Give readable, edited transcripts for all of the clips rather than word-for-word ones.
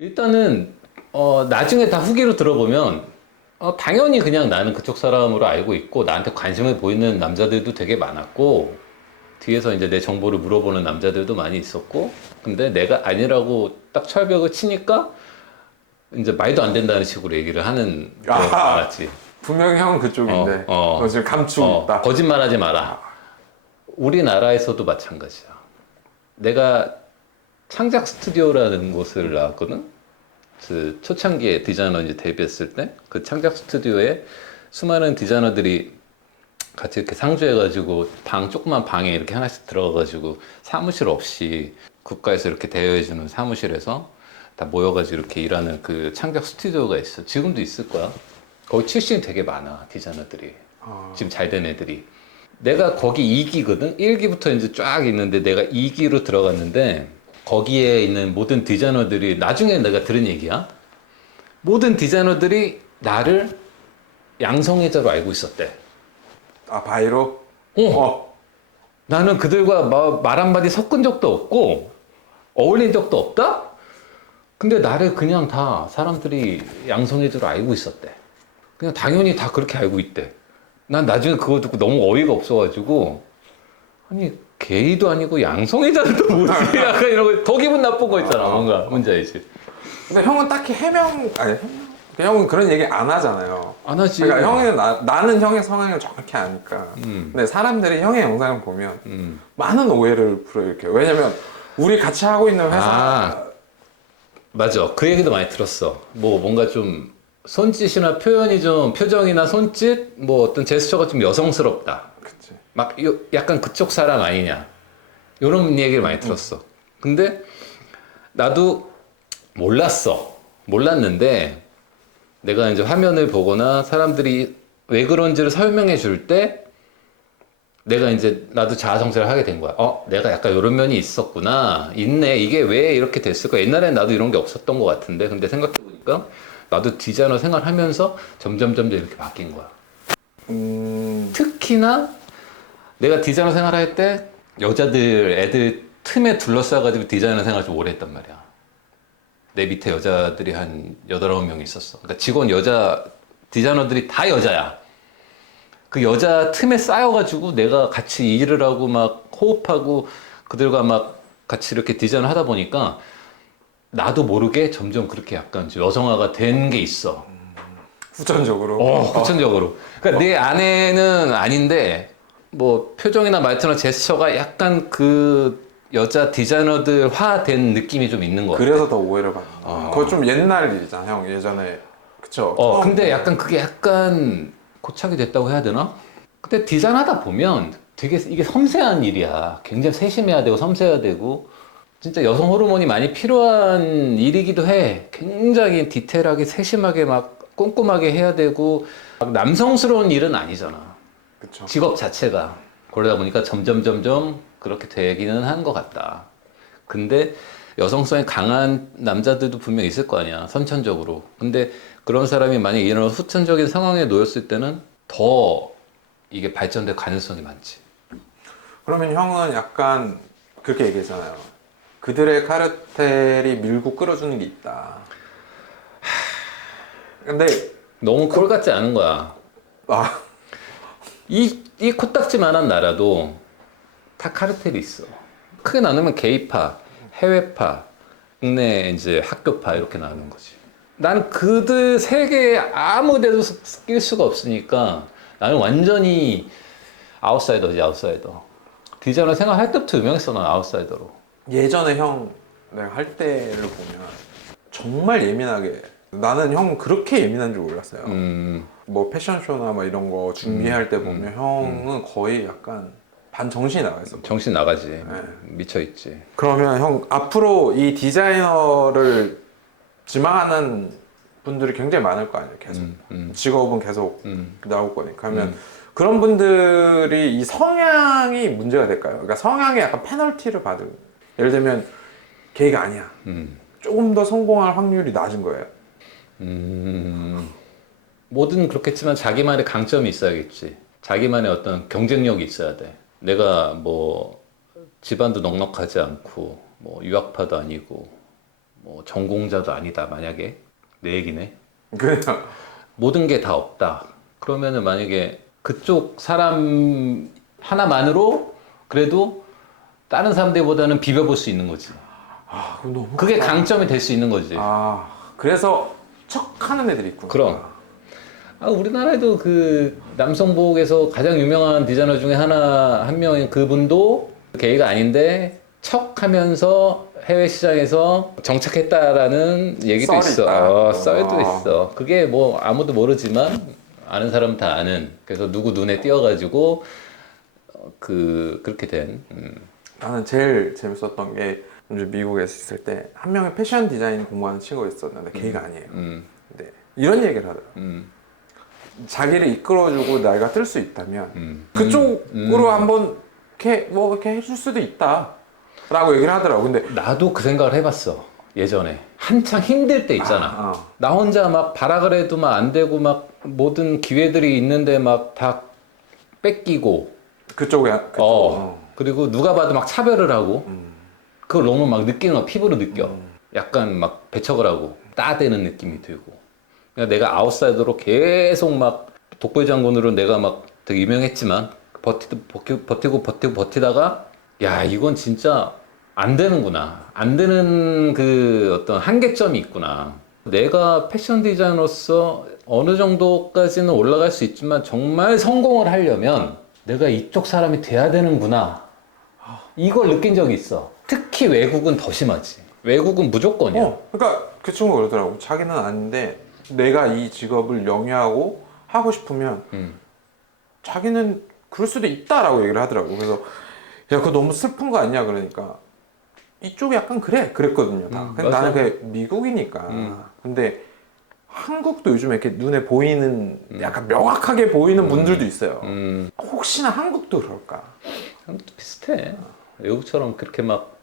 일단은 나중에 다 후기로 들어보면 당연히 그냥 나는 그쪽 사람으로 알고 있고 나한테 관심을 보이는 남자들도 되게 많았고 뒤에서 이제 내 정보를 물어보는 남자들도 많이 있었고 근데 내가 아니라고 딱 철벽을 치니까 이제 말도 안 된다는 식으로 얘기를 하는 거 아하. 알았지. 분명히 형은 그쪽인데 너 지금 감추고 있다. 거짓말하지 마라. 우리나라에서도 마찬가지야. 내가 창작 스튜디오라는 곳을 나왔거든. 그 초창기에 디자이너 이제 데뷔했을 때 그 창작 스튜디오에 수많은 디자이너들이 같이 이렇게 상주해가지고 조그만 방에 이렇게 하나씩 들어가가지고 사무실 없이 국가에서 이렇게 대여해주는 사무실에서 다 모여가지고 이렇게 일하는 그 창작 스튜디오가 있어. 지금도 있을 거야. 거기 출신이 되게 많아, 디자이너들이. 지금 잘 된 애들이. 내가 거기 2기거든? 1기부터 이제 쫙 있는데 내가 2기로 들어갔는데 거기에 있는 모든 디자이너들이 나중에 내가 들은 얘기야. 모든 디자이너들이 나를 양성애자로 알고 있었대. 아, 바이로? 나는 그들과 말 한마디 섞은 적도 없고 어울린 적도 없다? 근데 나를 그냥 다 사람들이 양성애자로 알고 있었대. 그냥 당연히 다 그렇게 알고 있대. 난 나중에 그거 듣고 너무 어이가 없어가지고 아니 게이도 아니고 양성애자는 또 뭐지? 약간 이런 거 더 기분 나쁜 거 있잖아. 뭔가 뭔지 알지? 근데 형은 딱히 형은 그런 얘기 안 하잖아요. 안 하지. 그러니까 나는 형의 성향을 정확히 아니까. 근데 사람들이 형의 영상을 보면 많은 오해를 불러일으켜요. 왜냐면 우리 같이 하고 있는 회사. 맞아. 그 얘기도 많이 들었어. 뭐 뭔가 좀 손짓이나 표현이 좀 표정이나 손짓 뭐 어떤 제스처가 좀 여성스럽다. 그치. 막 약간 그쪽 사람 아니냐. 이런 얘기를 많이 들었어. 근데 나도 몰랐는데 내가 이제 화면을 보거나 사람들이 왜 그런지를 설명해 줄 때 내가 이제 나도 자아성찰을 하게 된 거야. 내가 약간 이런 면이 있었구나. 있네. 이게 왜 이렇게 됐을까? 옛날엔 나도 이런 게 없었던 것 같은데. 근데 생각해 보니까 나도 디자이너 생활하면서 점점 이렇게 바뀐 거야. 특히나 내가 디자이너 생활할 때 애들 틈에 둘러싸가지고 디자이너 생활 좀 오래 했단 말이야. 내 밑에 여자들이 한 8, 9명 있었어. 그러니까 직원 여자 디자이너들이 다 여자야. 그 여자 틈에 쌓여가지고 내가 같이 일을 하고 막 호흡하고 그들과 막 같이 이렇게 디자인을 하다 보니까 나도 모르게 점점 그렇게 약간 좀 여성화가 된 게 있어. 후천적으로. 후천적으로. 그러니까 내 아내는 아닌데 뭐 표정이나 말투나 제스처가 약간 그 여자 디자이너들화 된 느낌이 좀 있는 것 같아. 그래서 더 오해를 받는 거야. 그거 좀 옛날 일이잖아, 형. 예전에. 그쵸? 근데 약간 그게 약간 고착이 됐다고 해야 되나? 근데 디자인 하다 보면 되게 이게 섬세한 일이야. 굉장히 세심해야 되고 섬세해야 되고 진짜 여성 호르몬이 많이 필요한 일이기도 해. 굉장히 디테일하게 세심하게 막 꼼꼼하게 해야 되고 막 남성스러운 일은 아니잖아. 그쵸. 직업 자체가. 그러다 보니까 점점 그렇게 되기는 한 것 같다. 근데 여성성이 강한 남자들도 분명 있을 거 아니야. 선천적으로. 근데 그런 사람이 만약에 이런 후천적인 상황에 놓였을 때는 더 이게 발전될 가능성이 많지. 그러면 형은 약간 그렇게 얘기했잖아요. 그들의 카르텔이 밀고 끌어주는 게 있다. 근데 너무 콜 같지 않은 거야. 아, 이 코딱지만한 나라도 다 카르텔이 있어. 크게 나누면 게이파, 해외파, 국내 이제 학교파 이렇게 나누는 거지. 난 그들 세 개에 아무 데도 낄 수가 없으니까 나는 완전히 아웃사이더지, 아웃사이더. 디자이너 생활할 때부터 유명했어, 난 아웃사이더로. 예전에 형 내가 할 때를 보면 정말 예민하게 나는 형 그렇게 예민한 줄 몰랐어요. 뭐 패션쇼나 뭐 이런 거 준비할 때 보면 형은 거의 약간 반 정신이 나가 있어. 정신 나가지. 미쳐있지. 그러면 형 앞으로 이 디자이너를 지망하는 분들이 굉장히 많을 거 아니에요, 계속. 직업은 계속 나올 거니까. 하면 그런 분들이 이 성향이 문제가 될까요? 그러니까 성향에 약간 페널티를 받은. 예를 들면 걔가 아니야. 조금 더 성공할 확률이 낮은 거예요. 뭐든 그렇겠지만 자기만의 강점이 있어야겠지. 자기만의 어떤 경쟁력이 있어야 돼. 내가 뭐 집안도 넉넉하지 않고 뭐 유학파도 아니고 뭐 전공자도 아니다 만약에 내 얘기네. 그냥 모든 게 다 없다. 그러면은 만약에 그쪽 사람 하나만으로 그래도 다른 사람들보다는 비벼볼 수 있는 거지. 그거 너무 그게 크다. 강점이 될 수 있는 거지. 그래서 척하는 애들이 있구나. 그럼. 우리나라에도 그 남성복에서 가장 유명한 디자이너 중에 한 명인 그분도 게이가 아닌데 척하면서 해외 시장에서 정착했다라는 얘기도 썰이 있어. 있다. 썰도 있어. 그게 뭐 아무도 모르지만 아는 사람 다 아는. 그래서 누구 눈에 띄어가지고 그렇게 된. 나는 제일 재밌었던 게 이제 미국에서 있을 때 한 명의 패션 디자인 공부하는 친구가 있었는데 걔가 아니에요. 근데 이런 얘기를 하더라고. 자기를 이끌어주고 내가 뜰 수 있다면 그쪽으로 한번 이렇게 해줄 수도 있다라고 얘기를 하더라고. 근데 나도 그 생각을 해봤어. 예전에 한창 힘들 때 있잖아. 나 혼자 막 발악을 해도 막 안 되고 막 모든 기회들이 있는데 막 다 뺏기고. 그쪽에 그리고 누가 봐도 막 차별을 하고. 그걸 너무 막 느끼는 거 피부로 느껴. 약간 막 배척을 하고 따대는 느낌이 들고. 그러니까 내가 아웃사이더로 계속 막 독보의 장군으로 내가 막 되게 유명했지만 버티다가 야 이건 진짜 안 되는구나. 안 되는 그 어떤 한계점이 있구나. 내가 패션 디자이너로서 어느 정도까지는 올라갈 수 있지만 정말 성공을 하려면 내가 이쪽 사람이 돼야 되는구나. 이걸 느낀 적이 있어. 특히 외국은 더 심하지. 외국은 무조건이야. 그러니까 그 친구가 그러더라고. 자기는 아닌데 내가 이 직업을 영위하고 하고 싶으면 자기는 그럴 수도 있다라고 얘기를 하더라고. 그래서 야 그거 너무 슬픈 거 아니냐 그러니까 이쪽이 약간 그랬거든요. 다. 근데 맞아. 나는 그게 미국이니까. 근데 한국도 요즘에 이렇게 눈에 보이는 약간 명확하게 보이는 분들도 있어요. 혹시나 한국도 그럴까? 한국도 비슷해. 외국처럼 그렇게 막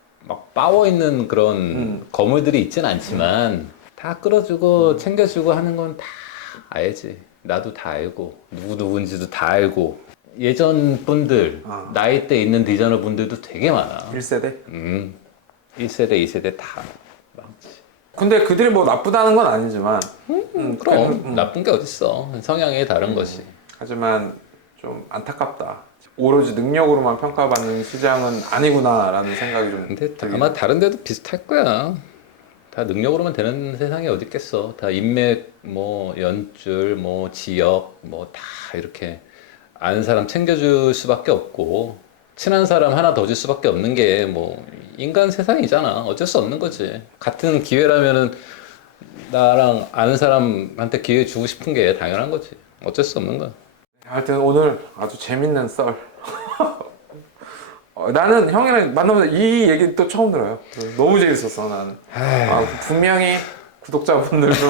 빠워 있는 그런 거물들이 있진 않지만 다 끌어주고 챙겨주고 하는 건 다 알지. 나도 다 알고 누구 누군지도 다 알고 예전 분들 나이 때 있는 디자이너 분들도 되게 많아. 1세대? 1세대, 2세대 다 많지. 근데 그들이 뭐 나쁘다는 건 아니지만 그럼 나쁜 게 어딨어. 성향이 다른 거지. 하지만 좀 안타깝다. 오로지 능력으로만 평가받는 시장은 아니구나라는 생각이 좀 근데 들긴 아마 다른 데도 비슷할 거야. 다 능력으로만 되는 세상이 어디 있겠어. 다 인맥, 뭐 연줄, 뭐 지역, 뭐 다 이렇게 아는 사람 챙겨줄 수밖에 없고 친한 사람 하나 더 줄 수밖에 없는 게 뭐 인간 세상이잖아. 어쩔 수 없는 거지. 같은 기회라면은 나랑 아는 사람한테 기회 주고 싶은 게 당연한 거지. 어쩔 수 없는 거야. 하여튼 오늘 아주 재밌는 썰. 나는 형이랑 만나면서 이 얘기 또 처음 들어요. 너무 재밌었어 나는. 분명히 구독자분들도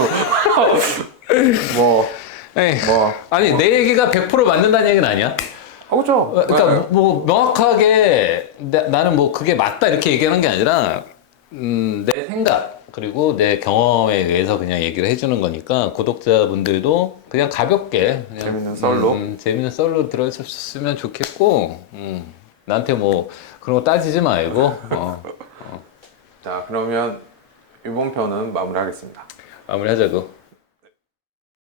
뭐 아니 내 얘기가 100% 맞는다는 얘기는 아니야. 하고죠. 그러니까 뭐 명확하게 나는 뭐 그게 맞다 이렇게 얘기하는 게 아니라 내 생각 그리고 내 경험에 의해서 그냥 얘기를 해주는 거니까 구독자분들도 그냥 가볍게 그냥 재밌는 썰로 재밌는 썰로 들어줬으면 좋겠고 나한테 뭐 그런 거 따지지 말고 자 그러면 이번 편은 마무리하겠습니다. 마무리하자고.